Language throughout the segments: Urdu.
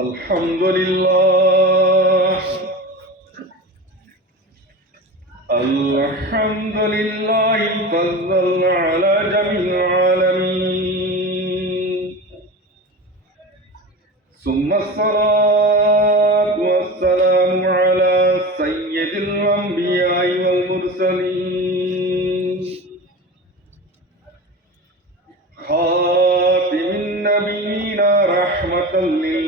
الحمد لله الحمد لله فضل على جميع العالمين ثم الصلاة والسلام على سيد الأنبياء والمرسلين خاتم النبيين رحمة للعالمين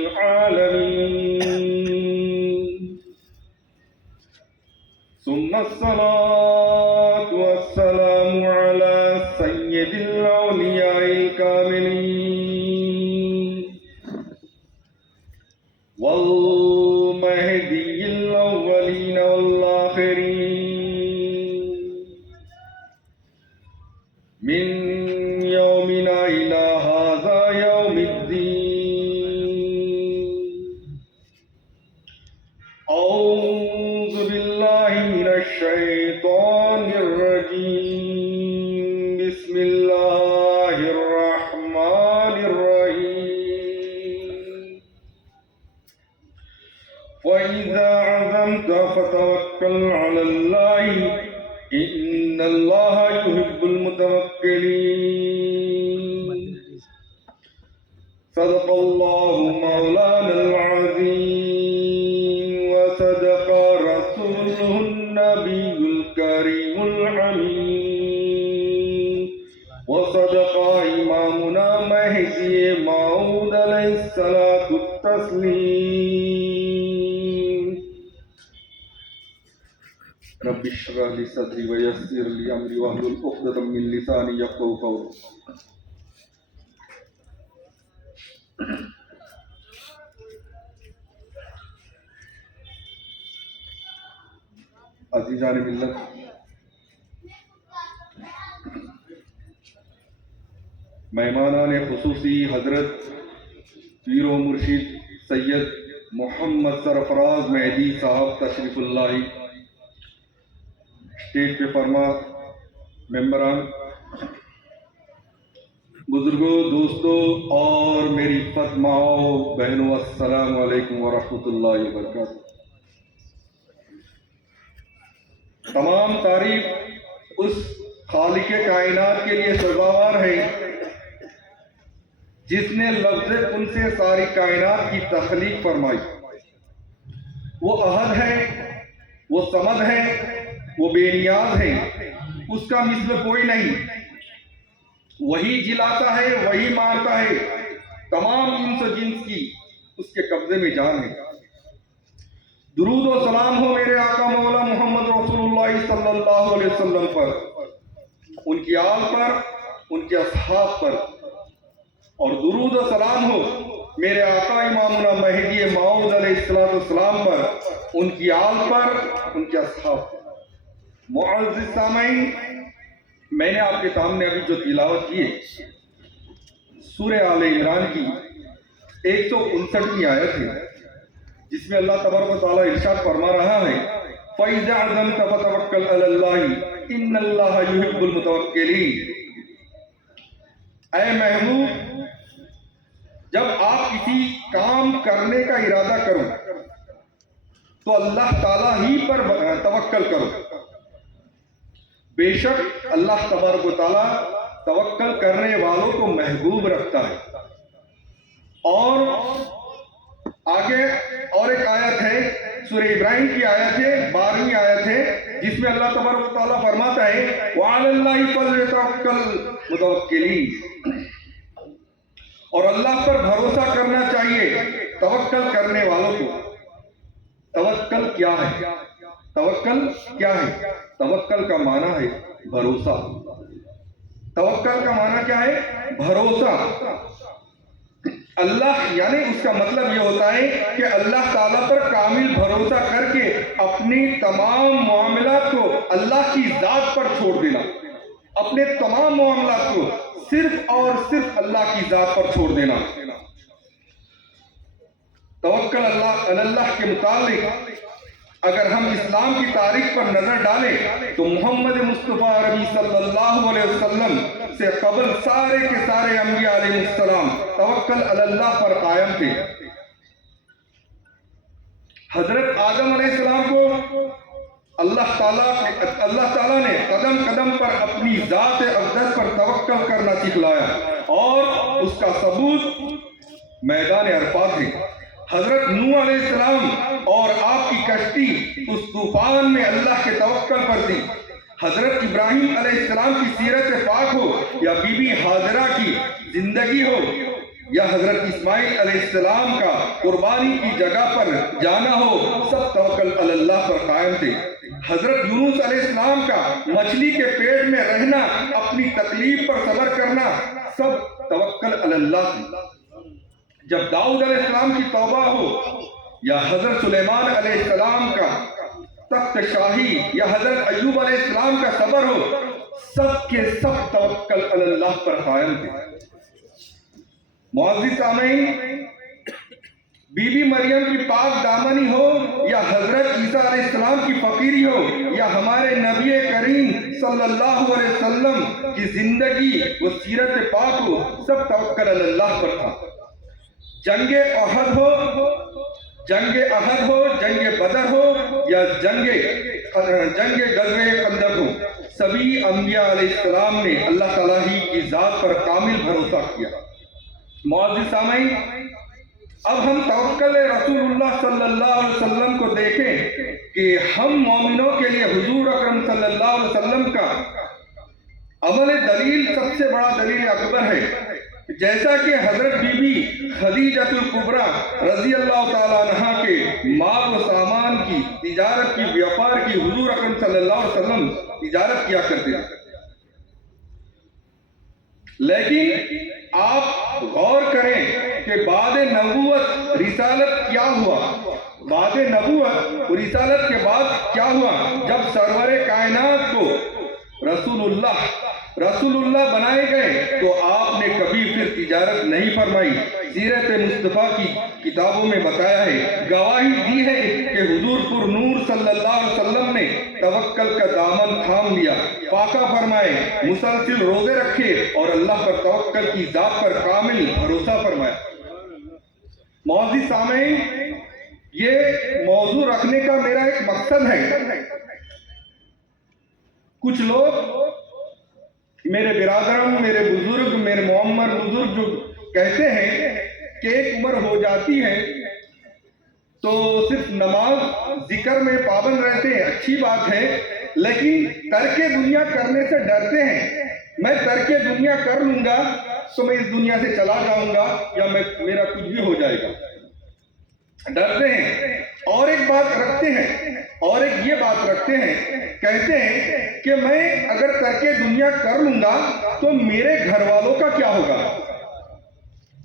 ثم الصلاة والسلام على سيد الأولياء الكاملين والمهدي الأولين والآخرين من يومنا إلى هذا يوم الدين أعوذ بالله من الشيطان الرجيم بسم الله الرحمن الرحيم وإذا عزمت فتوكل على الله إن الله يحب المتوكلين صدق الله مولانا العظيم وصدق رسوله النبي الكريم الأمين وصدق إمامنا مهدي موعود عليه الصلاة والتسليم رب اشرح لي صدري ويسر لي امري واحلل عقدة من لساني يفقهوا قولي. عزیزان ملت، مہمانان خصوصی حضرت پیر و مرشد سید محمد سرفراز مہدی صاحب تشریف اللہ، اسٹیج پہ فرما ممبران، بزرگوں، دوستوں اور میری عزت ماؤں بہنوں، السلام علیکم ورحمۃ اللہ وبرکاتہ۔ تمام تعریف اس خالق کائنات کے لیے سزاوار ہے جس نے لفظ ان سے ساری کائنات کی تخلیق فرمائی۔ وہ احد ہے، وہ صمد ہے، وہ بے نیاز ہے، اس کا مثل کوئی نہیں۔ وہی جلاتا ہے، وہی مارتا ہے، تمام انس و جنس کی اس کے قبضے میں جان ہے۔ درود و سلام ہو میرے آقا مولا محمد رسول اللہ صلی اللہ علیہ وسلم پر، ان کی آل پر، ان کے اصحاب پر، اور درود و سلام ہو میرے آقا امامنا مہدی موعود علیہ السلام پر، ان کی آل پر، ان کے اصحاب پر۔ معزز سامعین، میں نے آپ کے سامنے ابھی جو تلاوت کی ہے سورہ آل عمران کی 159ویں آیت ہے، جس میں اللہ تبارک و تعالیٰ ارشاد فرما رہا ہے فَإِذَا عَزَمْتَ فَتَوَكَّلْ عَلَى اللَّهِ إِنَّ اللَّهَ يُحِبُّ الْمُتَوَكِّلِينَ۔ اے محبوب، جب آپ کسی کام کرنے کا ارادہ کرو تو اللہ تعالیٰ ہی پر توکل کرو۔ بے شک اللہ تبارک و تعالیٰ توکل کرنے والوں کو محبوب رکھتا ہے۔ اور آگے اور ایک آیت ہے، سورہ ابراہیم کی آیت ہے، 12ویں آیت ہے، جس میں اللہ تبارک و تعالیٰ فرماتا ہے وَعَلَى اللَّهِ فَلْيَتَوَكَّلِ الْمُتَوَكِّلُونَ، اور اللہ پر بھروسہ کرنا چاہیے توکل کرنے والوں کو۔ توکل کیا ہے؟ توکل کیا ہے؟ توکل کا معنی ہے بھروسہ۔ توکل کا معنی کیا ہے؟ بھروسہ۔ اللہ یعنی اس کا مطلب یہ ہوتا ہے کہ اللہ تعالیٰ پر کامل بھروسہ کر کے اپنی تمام معاملات کو اللہ کی ذات پر چھوڑ دینا، اپنے تمام معاملات کو صرف اور صرف اللہ کی ذات پر چھوڑ دینا۔ توکل اللہ کے متعلق اگر ہم اسلام کی تاریخ پر نظر ڈالیں تو محمد مصطفیٰ عربی صلی اللہ علیہ وسلم سے قبل سارے کے سارے انبیاء علیہ السلام توکل علی اللہ پر قائم تھے۔ حضرت آدم علیہ السلام کو اللہ تعالیٰ نے قدم قدم پر اپنی ذات اقدس پر توکل کرنا سکھلایا، اور اس کا ثبوت میدان عرفات ہے۔ حضرت نوح علیہ السلام اور آپ کی کشتی اس طوفان میں اللہ کے توکل پر تھی۔ حضرت ابراہیم علیہ السلام کی سیرت پاک ہو، یا بی بی ہاجرہ کی زندگی ہو، یا حضرت اسماعیل علیہ السلام کا قربانی کی جگہ پر جانا ہو، سب توکل علی اللہ پر قائم تھے۔ حضرت یونس علیہ السلام کا مچھلی کے پیٹ میں رہنا، اپنی تکلیف پر صبر کرنا، سب توکل علی اللہ تھی۔ جب داؤد علیہ السلام کی توبہ ہو، یا حضرت سلیمان علیہ السلام کا تخت شاہی، یا حضرت ایوب علیہ السلام کا صبر ہو، سب کے سب توکل علی اللہ پر قائم تھے۔ معزز سامعین، بی بی مریم کی پاک دامنی ہو، یا حضرت عیسیٰ علیہ السلام کی فقیری ہو، یا ہمارے نبی کریم صلی اللہ علیہ وسلم کی زندگی و سیرت پاک ہو، سب توکل علی اللہ پر تھا۔ جنگ احد ہو، جنگ بدر ہو، یا جنگ غزوہ خندق ہو، سبھی انبیاء علیہ السلام نے اللہ تعالیٰ ہی کی ذات پر کامل بھروسہ کیا۔ معزز سامعین، اب ہم توکل رسول اللہ صلی اللہ علیہ وسلم کو دیکھیں کہ ہم مومنوں کے لیے حضور اکرم صلی اللہ علیہ وسلم کا عمل دلیل سب سے بڑا دلیل اکبر ہے۔ جیسا کہ حضرت بی بی خدیجہ الکبریٰ رضی اللہ تعالیٰ عنہ کے مال و سامان کی تجارت کی، بیوپار کی، حضور اکرم صلی اللہ علیہ وسلم تجارت کیا کرتے ہیں۔ لیکن آپ غور کریں کہ بعد نبوت رسالت کیا ہوا؟ بعد نبوت رسالت کے بعد کیا ہوا؟ جب سرور کائنات کو رسول اللہ بنائے گئے تو آپ نے کبھی پھر تجارت نہیں فرمائی۔ سیرت مصطفیٰ کی کتابوں میں بتایا ہے، گواہی دی ہے کہ حضور پر نور صلی اللہ علیہ وسلم نے توکل کا دامن تھام لیا، فاقہ فرمائے، مسلسل روزے رکھے، اور اللہ پر توکل کی ذات پر کامل بھروسہ فرمایا۔ معزز سامعین، یہ موضوع رکھنے کا میرا ایک مقصد ہے۔ کچھ لوگ، میرے برادران، میرے بزرگ، میرے معمر بزرگ جو کہتے ہیں کہ ایک عمر ہو جاتی ہے تو صرف نماز ذکر میں پابند رہتے ہیں، اچھی بات ہے، لیکن ترک دنیا کرنے سے ڈرتے ہیں۔ میں ترک دنیا کر لوں گا تو میں اس دنیا سے چلا جاؤں گا، یا میرا کچھ بھی ہو جائے گا، ڈرتے ہیں۔ اور ایک بات رکھتے ہیں، اور ایک یہ بات رکھتے ہیں، کہتے ہیں کہ میں اگر ترک دنیا کر لوں گا تو میرے گھر والوں کا کیا ہوگا،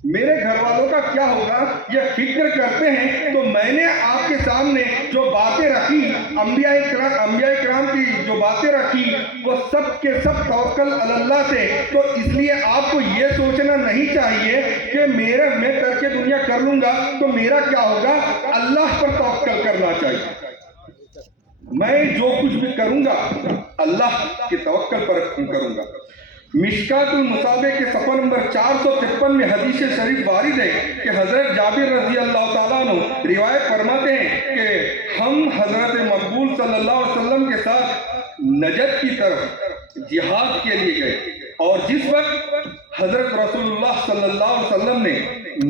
میرے گھر والوں کا کیا ہوگا، یہ فکر کرتے ہیں۔ تو میں نے آپ کے سامنے جو باتیں رکھی، انبیاء کرام کی جو باتیں رکھی، وہ سب کے سب توکل علی اللہ تھے۔ تو اس لیے آپ کو یہ سوچنا نہیں چاہیے کہ میں ترک دنیا کر لوں گا تو میرا کیا ہوگا، اللہ پر توکل کرنا چاہیے۔ میں جو کچھ بھی کروں گا اللہ کے توکل پر کروں گا۔ مشکات المصابیح کے صفحہ نمبر 453 میں حدیث شریف وارد ہے کہ حضرت جابر رضی اللہ تعالیٰ عنہ روایت فرماتے ہیں کہ ہم حضرت مقبول صلی اللہ علیہ وسلم کے ساتھ نجد کی طرف جہاد کے لیے گئے، اور جس وقت حضرت رسول اللہ صلی اللہ علیہ وسلم نے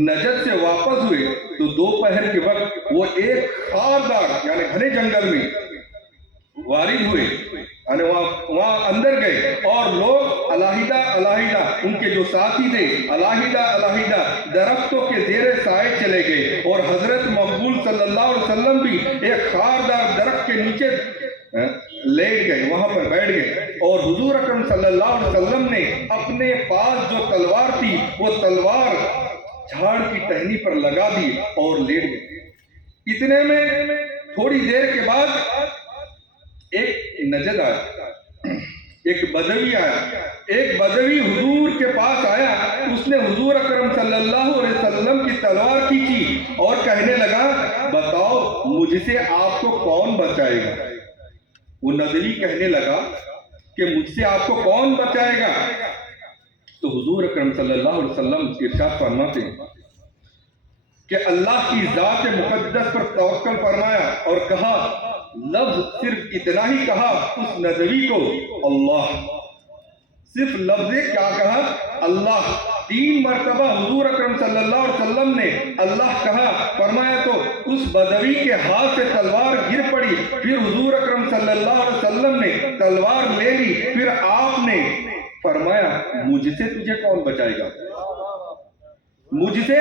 نجد سے واپس ہوئے تو دوپہر کے وقت وہ ایک خاردار یعنی گھنے جنگل میں وارد ہوئے، یعنی وہاں اندر گئے، اور لوگ علیحدہ ان کے جو ساتھی تھے علیحدہ درختوں کے زیر سائے چلے گئے، اور حضرت مقبول صلی اللہ علیہ وسلم بھی ایک خاردار درخت کے نیچے لیٹ گئے، وہاں پر بیٹھ گئے، اور حضور اکرم صلی اللہ علیہ وسلم نے اپنے پاس جو تلوار تھی وہ تلوار جھاڑ کی ٹہنی پر لگا دی اور لیٹ گئے۔ اتنے میں تھوڑی دیر کے بعد ایک نجد آیا، ایک بدوی آیا، ایک بدوی حضور کے پاس آیا، اس نے حضور اکرم صلی اللہ علیہ وسلم کی تلوار کھینچی اور کہنے لگا، بتاؤ مجھ سے آپ کو کون بچائے گا؟ وہ ندوی کہنے لگا کہ مجھ سے آپ کو کون بچائے گا؟ تو حضور اکرم صلی اللہ علیہ وسلم ارشاد فرماتے ہیں، کہ اللہ کی ذات مقدس پر توکل فرمایا اور کہا، لفظ صرف اتنا ہی کہا اس ندوی کو، اللہ، صرف لفظ کیا کہا؟ اللہ۔ 3 مرتبہ حضور اکرم صلی اللہ علیہ وسلم نے اللہ کہا، فرمایا تو اس بدوی کے ہاتھ سے تلوار گر پڑی۔ پھر حضور اکرم صلی اللہ علیہ وسلم نے تلوار لے لی۔ پھر آپ نے فرمایا، مجھ سے تجھے کون بچائے گا؟ مجھ سے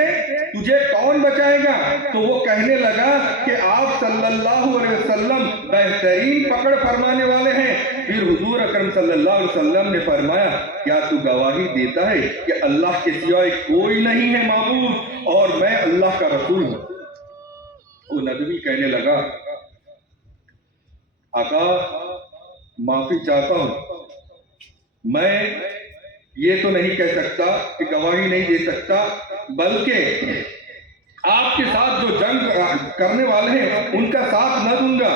تجھے کون بچائے گا؟ تو وہ کہنے لگا کہ آپ صلی اللہ علیہ وسلم بہترین پکڑ فرمانے والے ہیں۔ پھر حضور اکرم صلی اللہ علیہ وسلم نے فرمایا، کیا تو گواہی دیتا ہے کہ اللہ کے سوائے کوئی نہیں ہے معبود اور میں اللہ کا رسول ہوں؟ وہ ندوی کہنے لگا، آقا معافی چاہتا ہوں، میں یہ تو نہیں کہہ سکتا کہ گواہی نہیں دے سکتا، بلکہ آپ کے ساتھ جو جنگ کرنے والے ہیں ان کا ساتھ نہ دوں گا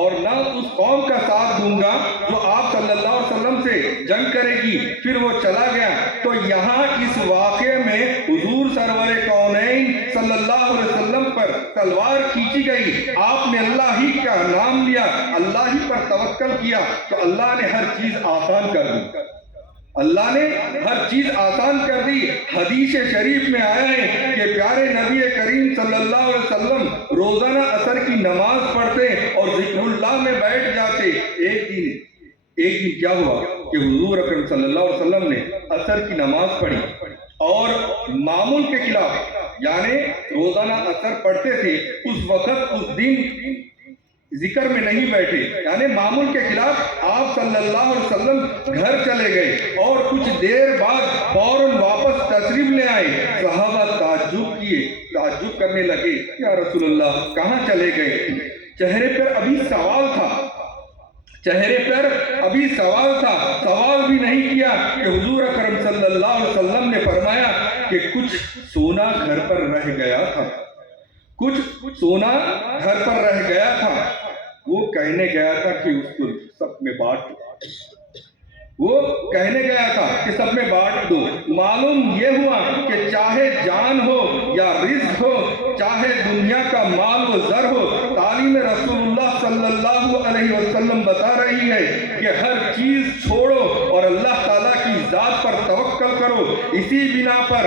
اور نہ اس قوم کا ساتھ دوں گا جو آپ صلی اللہ علیہ وسلم سے جنگ کرے گی۔ پھر وہ چلا گیا۔ تو یہاں اس واقعے میں حضور سرور کونین صلی اللہ علیہ وسلم پر تلوار کھینچی گئی، آپ نے اللہ ہی کا نام لیا، اللہ ہی پر توکل کیا تو اللہ نے ہر چیز آسان کر دی۔ اللہ نے ہر چیز آسان کر دی۔ حدیث شریف میں آیا ہے کہ پیارے نبی کریم صلی اللہ علیہ وسلم روزانہ عصر کی نماز پڑھتے اور ذکر اللہ میں بیٹھ جاتے۔ ایک دن کیا ہوا کہ حضور اکرم صلی اللہ علیہ وسلم نے عصر کی نماز پڑھی اور معمول کے خلاف، یعنی روزانہ عصر پڑھتے تھے، اس وقت اس دن ذکر میں نہیں بیٹھے، یعنی معمول کے خلاف آپ صلی اللہ علیہ وسلم گھر چلے گئے اور کچھ دیر بعد فوراً واپس تشریف لے آئے۔ صحابہ تعجب کرنے لگے، یا رسول اللہ کہاں چلے گئے؟ چہرے پر ابھی سوال تھا، سوال بھی نہیں کیا کہ حضور اکرم صلی اللہ علیہ وسلم نے فرمایا کہ کچھ سونا گھر پر رہ گیا تھا، کچھ سونا گھر پر رہ گیا تھا، وہ کہنے گیا تھا کہ اس کو سب میں بانٹ دو، وہ کہنے گیا تھا کہ سب میں بانٹ دو۔ معلوم یہ ہوا کہ چاہے جان ہو یا رزق ہو، چاہے دنیا کا مال و زر ہو، تعلیم رسول اللہ صلی اللہ علیہ وسلم بتا رہی ہے کہ ہر چیز چھوڑو اور اللہ تعالیٰ کی ذات پر توکل کرو۔ اسی بنا پر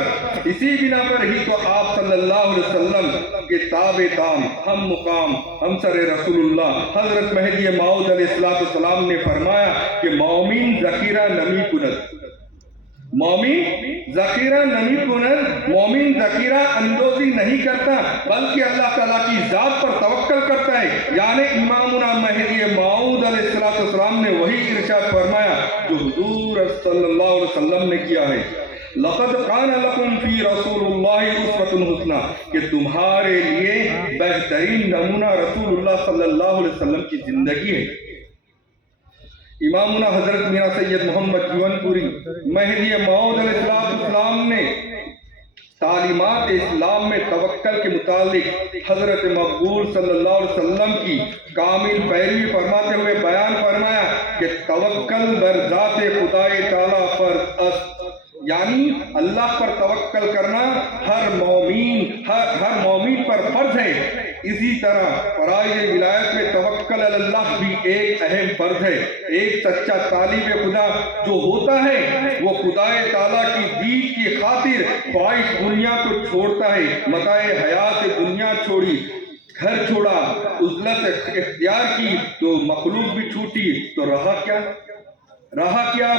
ہی تو آپ صلی اللہ علیہ وسلم کے تابع دام، ہم مقام، ہم سر رسول اللہ حضرت مہدی موعود علیہ السلام نے فرمایا کہ مومن ذخیرہ نمی کند، مومن ذخیرہ اندوزی نہیں کرتا بلکہ اللہ تعالیٰ کی ذات پر توکل کرتا ہے۔ یعنی امامنا مہدی موعود علیہ السلام نے وہی ارشاد فرمایا جو حضور صلی اللہ علیہ وسلم نے کیا ہے، لقد کان لکم فی رسول اللہ اسوۃ حسنہ، کہ تمہارے لیے بہترین نمونہ رسول اللہ صلی اللہ علیہ وسلم کی زندگی ہے۔ امامنا حضرت میاں سید محمد جیون پوری مہدی موعود علیہ السلام نے تعلیمات اسلام میں توکل کے متعلق حضرت مقبول صلی اللہ علیہ وسلم کی کامل پیروی فرماتے ہوئے بیان فرمایا کہ توکل بر ذات خدائے تعالیٰ فرض است، یعنی اللہ پر توکل کرنا ہر مومن پر فرض ہے۔ اسی طرح فرائض ولایت میں توکل اللہ بھی ایک اہم فرض ہے۔ ایک سچا طالب خدا جو ہوتا ہے وہ خدائے تعالیٰ کی دید کی خاطر خواہش دنیا کو چھوڑتا ہے، متاع حیات دنیا چھوڑی، گھر چھوڑا، عزلت اختیار کی تو مخلوق بھی چھوٹی، تو رہا کیا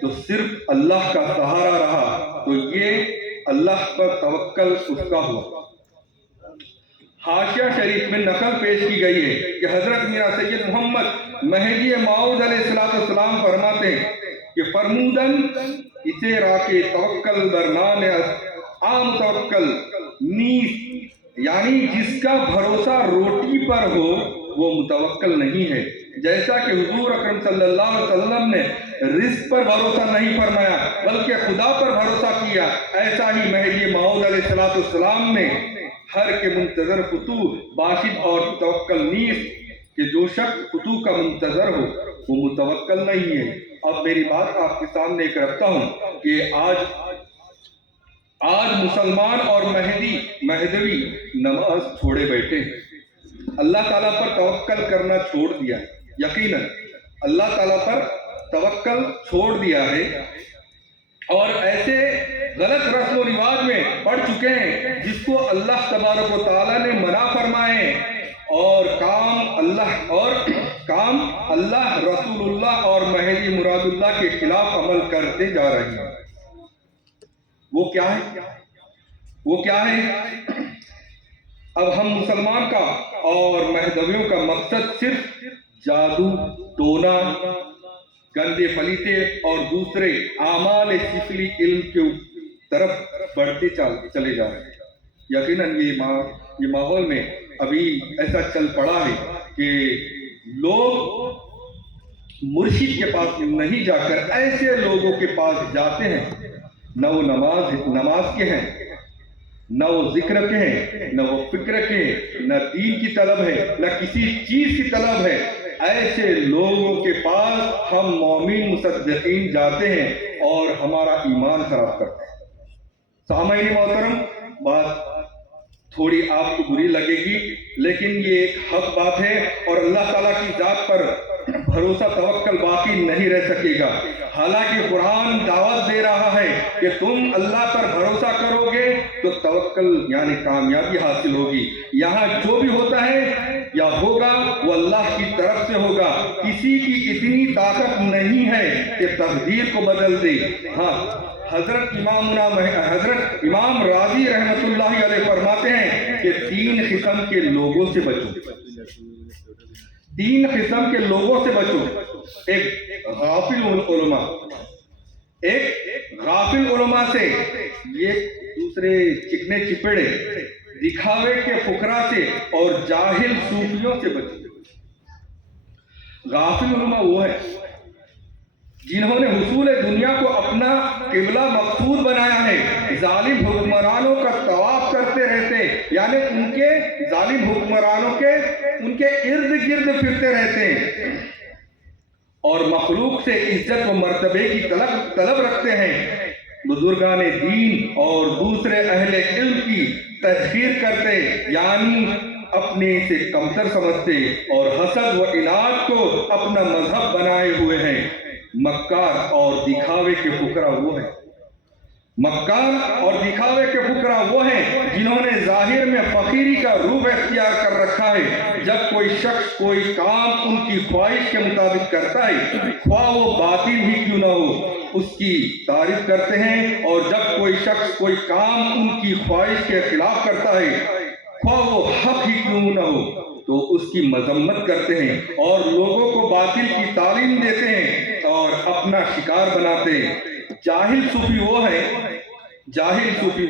تو صرف اللہ کا سہارا رہا، تو یہ اللہ پر توکل اس کا ہوا۔ حاشیہ شریف میں نقل پیش کی گئی ہے کہ حضرت میاں سید محمد مہدی موعود علیہ السلام فرماتے ہیں کہ فرمودن اسے راکے توکل برنان عام توکل نیس، یعنی جس کا بھروسہ روٹی پر ہو وہ متوکل نہیں ہے۔ جیسا کہ حضور اکرم صلی اللہ علیہ وسلم نے رزق پر بھروسہ نہیں فرمایا بلکہ خدا پر بھروسہ کیا، ایسا ہی مہدی موعود علیہ السلام نے ہر کے منتظر فتوح باشد اور توکل نیس، کہ جو شخص فتوح کا منتظر ہو وہ متوکل نہیں ہے۔ اب میری بات آپ کے سامنے ایک رکھتا ہوں کہ آج مسلمان اور مہدوی نماز چھوڑے بیٹھے ہیں، اللہ تعالیٰ پر توکل کرنا چھوڑ دیا ہے۔ یقیناً اللہ تعالیٰ پر توکل چھوڑ دیا ہے اور ایسے غلط رسم و رواج میں پڑ چکے ہیں جس کو اللہ تبارک و تعالیٰ نے منع فرمائے، اور کام اللہ رسول اللہ اور مہدی مراد اللہ کے خلاف عمل کرتے جا رہے ہیں۔ وہ کیا ہے؟ اب ہم مسلمان کا اور مہدویوں کا مقصد صرف جادو، ٹونا، گندے فلیتے اور دوسرے اعمال سفلی علم کی طرف بڑھتے چلے جا رہے ہیں۔ یقیناً یہ ماحول میں ابھی ایسا چل پڑا ہے کہ لوگ مرشد کے پاس نہیں جا کر ایسے لوگوں کے پاس جاتے ہیں، نہ وہ نماز کے ہیں، نہ وہ ذکر کے ہیں، نہ وہ فکر کے ہیں، نہ دین کی طلب ہے، نہ کسی چیز کی طلب ہے۔ ایسے لوگوں کے پاس ہم مومن مصدقین جاتے ہیں اور ہمارا ایمان خراب کرتے ہیں۔ سامعین محترم، بات تھوڑی آپ کو بری لگے گی، لیکن یہ ایک حق بات ہے، اور اللہ تعالیٰ کی ذات پر بھروسہ توکل باقی نہیں رہ سکے گا۔ حالانکہ قرآن دعوت دے رہا ہے کہ تم اللہ پر بھروسہ کرو گے تو توکل یعنی کامیابی حاصل ہوگی۔ یہاں جو بھی ہوتا ہے یا ہوگا وہ اللہ کی طرف سے ہوگا۔ کسی کی اتنی طاقت نہیں ہے کہ تقدیر کو بدل دے۔ ہاں، حضرت امام راضی رحمت اللہ علیہ فرماتے ہیں کہ 3 قسم کے لوگوں سے بچو، 3 قسم کے لوگوں سے بچو۔ ایک غافل علماء سے، یہ دوسرے چکنے چپڑے دکھاوے کے فقراء سے، اور جاہل صوفیوں سے بچو۔ غافل علماء وہ ہیں جنہوں نے حصول دنیا کو اپنا قبلہ مقصود بنایا ہے، ظالم حکمرانوں کا طواف کرتے رہتے، یعنی ان کے ظالم حکمرانوں کے ان کے ارد گرد پھرتے رہتے ہیں، اور مخلوق سے عزت و مرتبے کی طلب رکھتے ہیں۔ بزرگان دین اور دوسرے اہل علم کی تحقیر کرتے، یعنی اپنے سے کمتر سمجھتے، اور حسد و عناد کو اپنا مذہب بنائے ہوئے ہیں۔ مکار اور دکھاوے کے فقراء وہ ہیں جنہوں نے ظاہر میں فقیری کا روپ اختیار کر رکھا ہے۔ جب کوئی شخص کوئی کام ان کی خواہش کے مطابق کرتا ہے، خواہ وہ باطل ہی کیوں نہ ہو، اس کی تعریف کرتے ہیں، اور جب کوئی شخص کوئی کام ان کی خواہش کے خلاف کرتا ہے، خواہ وہ حق ہی کیوں نہ ہو، تو اس کی مذمت کرتے ہیں اور لوگوں کو باطل کی تعلیم دیتے ہیں اور اپنا شکار بناتے ہیں۔ جاہل صوفی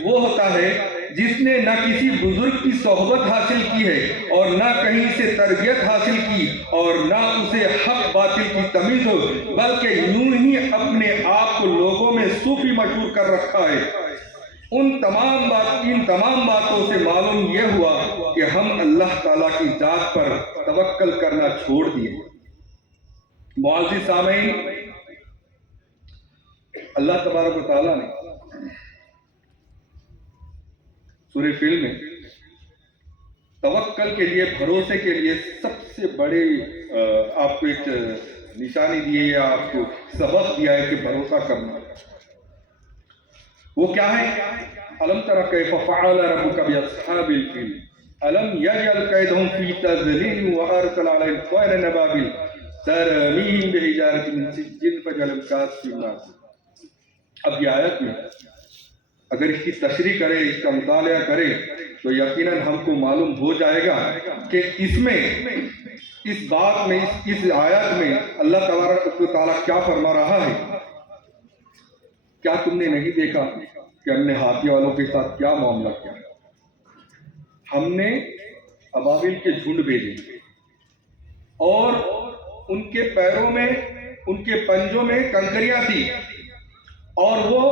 وہ ہوتا ہے جس نے نہ کسی بزرگ کی صحبت حاصل کی ہے اور نہ کہیں سے تربیت حاصل کی، اور نہ اسے حق باطل کی تمیز ہو، بلکہ یوں ہی اپنے آپ کو لوگوں میں صوفی مشہور کر رکھا ہے۔ ان تمام باتوں سے معلوم یہ ہوا کہ ہم اللہ تعالیٰ کی ذات پر توکل کرنا چھوڑ دیے۔ معزز سامعین، اللہ تبارک و تعالیٰ نے سورہ فیل میں توکل کے لیے، بھروسے کے لیے سب سے بڑے آپ کو ایک نشانی دی ہے یا آپ کو سبق دیا ہے کہ بھروسہ کرنا۔ وہ کیا ہے؟ الم تر کیف فعل ربک باصحاب الفیل الم یجعل کیدہم فی تضلیل وارسل علیہم طیرا ابابیل ترمیہم بحجارۃ من سجیل فجعلہم کعصف مأکول۔ اب یہ آیت میں اگر اس کی تشریح کرے، اس کا مطالعہ کرے، تو یقیناً ہم کو معلوم ہو جائے گا کہ اس آیت میں اللہ تبارک و تعالیٰ کیا فرما رہا ہے۔ کیا تم نے نہیں دیکھا کہ ہم نے ہاتھی والوں کے ساتھ کیا معاملہ کیا؟ ہم نے ابابیل کے جھنڈ بھیجے اور ان کے پیروں میں، ان کے پنجوں میں کنکریاں تھی، اور وہ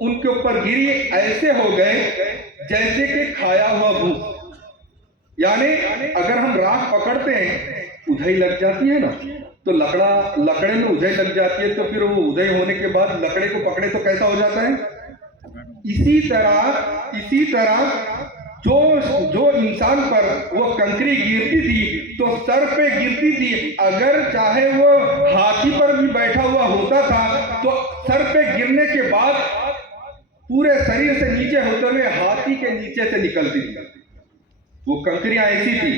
ان کے اوپر گری، ایسے ہو گئے جیسے کہ کھایا ہوا بھوس۔ یعنی اگر ہم راکھ پکڑتے ہیں، ادھئی لگ جاتی ہے نا، تو لکڑے میں ادھئی لگ جاتی ہے، تو پھر وہ ادھئی ہونے کے بعد لکڑے کو پکڑے تو کیسا ہو جاتا ہے؟ اسی طرح جو انسان پر وہ کنکری گرتی تھی تو سر پہ گرتی تھی، اگر چاہے وہ ہاتھی پر بھی بیٹھا ہوا ہوتا تھا تو سر پہ گرنے کے بعد پورے شریر سے نیچے ہوتے ہوئے ہاتھی کے نیچے سے نکلتی تھی، وہ کنکریاں ایسی تھی۔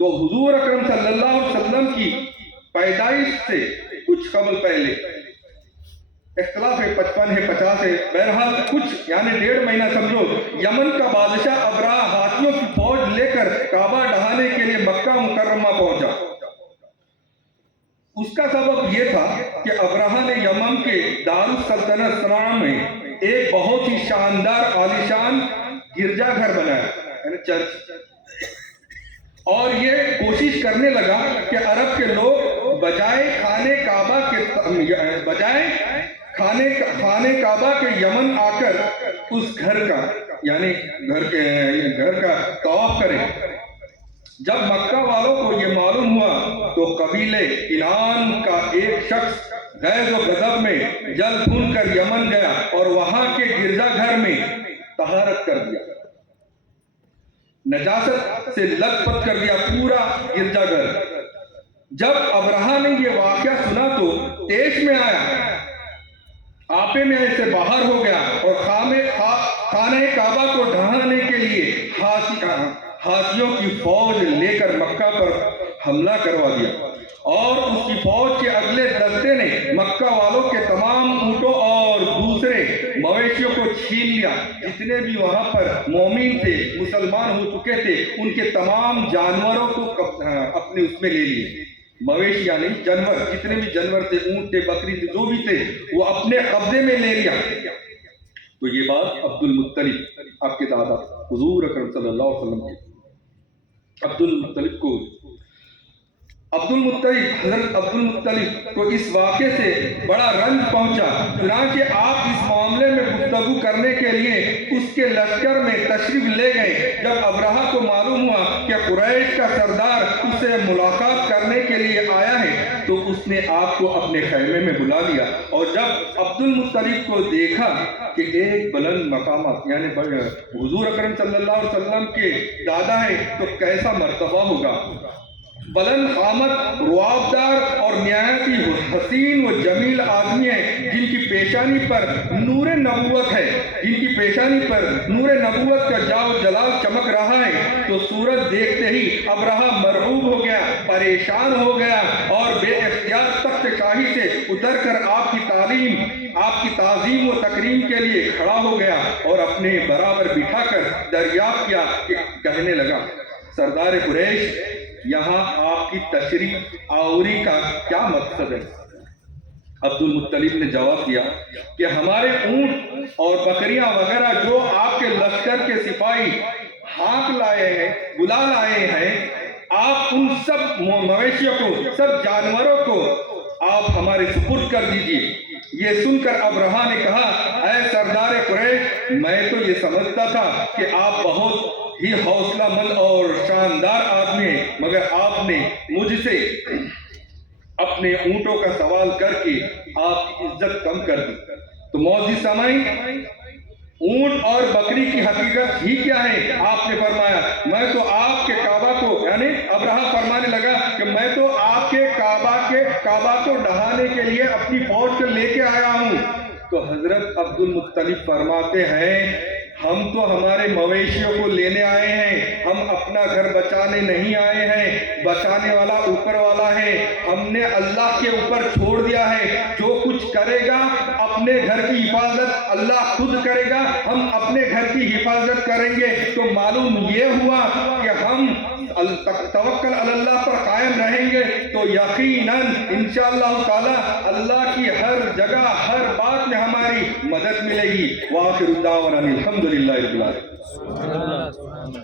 تو حضور اکرم صلی اللہ علیہ وسلم کی پیدائش سے کچھ قبل پہلے، اختلاف ہے 55 ہے 50 ہے، بہرحال کچھ یعنی 1.5 مہینہ سمجھو، یمن کا بادشاہ ابرہہ ہاتھیوں کی فوج لے کر کعبہ ڈھانے کے لیے مکہ مکرمہ پہنچا۔ اس کا سبب یہ تھا کہ ابرہہ نے یمن کے دارالسلطنت صنعاء میں ایک بہت ہی شاندار عالیشان گرجا گھر بنایا، یعنی چرچ، اور یہ کوشش کرنے لگا کہ عرب کے لوگ بجائے خانے کعبہ کے یمن آ کر اس گھر کا یعنی گھر کا طواف کریں۔ جب مکہ والوں کو یہ معلوم ہوا تو قبیلے کنان کا ایک شخص غیظ و غضب میں جل بھون کر یمن گیا اور وہاں کے گرجا گھر میں طہارت کر دیا، نجاست سے لت پت کر دیا پورا گرجا گھر۔ جب ابرہہ نے یہ واقعہ سنا تو تیش میں آیا، آپے میں سے باہر ہو گیا اور خانہ کعبہ کو ڈھانے کے لیے ہاتھیوں کی فوج لے کر مکہ پر حملہ کروا دیا، اور اس کی فوج کے اگلے دستے نے مکہ والوں کے تمام اونٹوں اور دوسرے مویشیوں کو چھین لیا۔ جتنے بھی وہاں پر مومن تھے، مسلمان ہو چکے تھے، ان کے تمام جانوروں کو اپنے اس میں لے لیے، مویشی یعنی جانور، جتنے بھی جانور تھے، اونٹ تھے، بکری تھے، جو بھی تھے، وہ اپنے قبضے میں لے لیا۔ تو یہ بات عبد المطلب، آپ کے دادا حضور اکرم صلی اللہ علیہ وسلم کے حضرت عبد المطلب کو اس واقعے سے بڑا رنج پہنچا، چنانچہ آپ اس معاملے میں گفتگو کرنے کے لیے اس کے لشکر میں تشریف لے گئے۔ جب ابرہہ کو معلوم ہوا کہ قریش کا سردار اس سے ملاقات کرنے کے لیے آیا ہے تو اس نے آپ کو اپنے خیمے میں بلا لیا، اور جب عبد المطلب کو دیکھا کہ ایک بلند مقامات یعنی حضور اکرم صلی اللہ علیہ وسلم کے دادا ہے تو کیسا مرتبہ ہوگا، بلند قامت، روابدار اور نہایت ہی حسین و جمیل آدمی ہے، جن کی پیشانی پر نور نبوت کا جاؤ جلال چمک رہا ہے۔ تو سورج دیکھتے ہی ابرہہ مرعوب ہو گیا، پریشان ہو گیا، اور بے اختیار تخت شاہی سے اتر کر آپ کی تعظیم و تکریم کے لیے کھڑا ہو گیا اور اپنے برابر بٹھا کر دریافت کیا کہ کہنے لگا، سردار قریش، یہاں آپ کی تشریف آوری کا کیا مقصد ہے؟ عبد المطلب نے جواب دیا کہ ہمارے اونٹ اور بکریاں وغیرہ جو آپ کے لشکر کے سپاہی بلا لائے ہیں، آپ ان سب مویشیوں کو، سب جانوروں کو آپ ہمارے سپرد کر دیجیے۔ یہ سن کر ابرہہ نے کہا، اے سردار قریش، میں تو یہ سمجھتا تھا کہ آپ بہت ہی حوصلہ مند اور شاندار آدمی ہیں، مگر آپ نے مجھ سے اپنے اونٹوں کا سوال کر کے آپ کی عزت کم کر دی۔ تو معزز سامعین، اونٹ اور بکری کی حقیقت ہی کیا ہے؟ آپ نے فرمایا، میں تو آپ کے کعبہ کو، یعنی ابرہہ فرمانے لگا کہ میں تو آپ کے کعبہ کو ڈھانے کے لیے اپنی فوج کو لے کے آیا ہوں۔ تو حضرت عبد المطلب فرماتے ہیں، ہم تو ہمارے مویشیوں کو لینے آئے ہیں، ہم اپنا گھر بچانے نہیں آئے ہیں، بچانے والا اوپر والا ہے، ہم نے اللہ کے اوپر چھوڑ دیا ہے، جو کچھ کرے گا اپنے گھر کی حفاظت اللہ خود کرے گا، ہم اپنے گھر کی حفاظت کریں گے۔ تو معلوم یہ ہوا کہ ہم توکل علی اللہ پر قائم رہیں گے تو یقیناً انشاءاللہ تعالی اللہ کی ہر جگہ ہر بات میں ہماری مدد ملے گی۔ وآخر دعوانا الحمدللہ رب العالمین۔